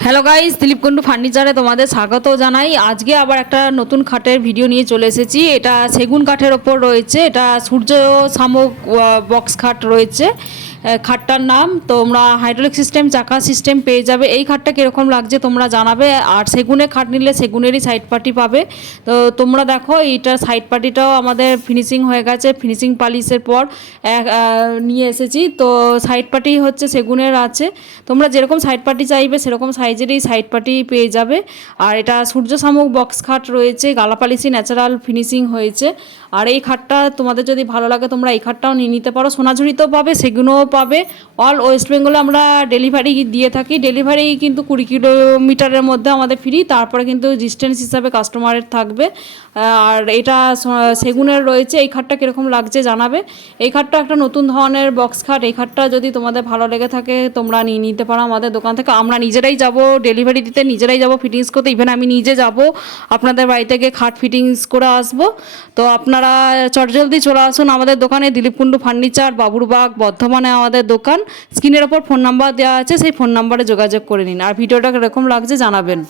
Hello guys, Dilip Kundu ফার্নিচারে তোমাদের স্বাগত জানাই। আজকে আবার একটা নতুন খাটের ভিডিও নিয়ে চলে এসেছি। এটা সেগুন কাঠের ওপর রয়েছে। এটা সূর্য শামুক বক্স খাট রয়েছে। খাটটার নাম তোমরা হাইড্রোলিক সিস্টেম, চাকা সিস্টেম পেয়ে যাবে। এই খাটটা কীরকম লাগছে তোমরা জানাবে। আর সেগুনের খাট নিলে সেগুনেরই সাইড পার্টি পাবে। তো তোমরা দেখো, এইটার সাইড পার্টিটাও আমাদের ফিনিশিং হয়ে গেছে। ফিনিশিং পালিশের পর নিয়ে এসেছি। তো সাইড পার্টি হচ্ছে সেগুনের আছে। তোমরা যেরকম সাইড পার্টি চাইবে সেরকম সাইজেরই সাইড পার্টি পেয়ে যাবে। আর এটা সূর্য শামুক বক্স খাট রয়েছে, গালাপালিশি ন্যাচারাল ফিনিশিং হয়েছে। আর এই খাটটা তোমাদের যদি ভালো লাগে তোমরা এই খাটটাও নিয়ে নিতে পারো। সোনাঝুরিতেও পাবে, সেগুনও পাবে। অল ওয়েস্ট বেঙ্গলে আমরা ডেলিভারি দিয়ে থাকি। ডেলিভারি কিন্তু 20 কিলোমিটারের মধ্যে আমাদের ফ্রি। তারপরে কিন্তু ডিস্টেন্স হিসাবে কাস্টমারের থাকবে। আর এটা সেগুনের রয়েছে। এই খাটটা কীরকম লাগছে জানাবে। এই খাটটা একটা নতুন ধরনের বক্স খাট। এই খাটটা যদি তোমাদের ভালো লেগে থাকে তোমরা নিয়ে নিতে পারো আমাদের দোকান থেকে। আমরা নিজেরাই যাব ডেলিভারি দিতে, নিজেরাই যাব ফিটিংস করতে। ইভেন আমি নিজে যাব আপনাদের বাড়িতে গিয়ে খাট ফিটিংস করে আসবো। তো আপনারা চটজলদি চলে আসুন আমাদের দোকানে। দিলীপ কুন্ডু ফার্নিচার, বাবুরবাগ, বর্ধমানে আমাদের দোকান। স্ক্রিনের ওপর ফোন নাম্বার দেওয়া আছে, সেই ফোন নাম্বারে যোগাযোগ করে নিন। আর ভিডিওটা কীরকম লাগছে জানাবেন।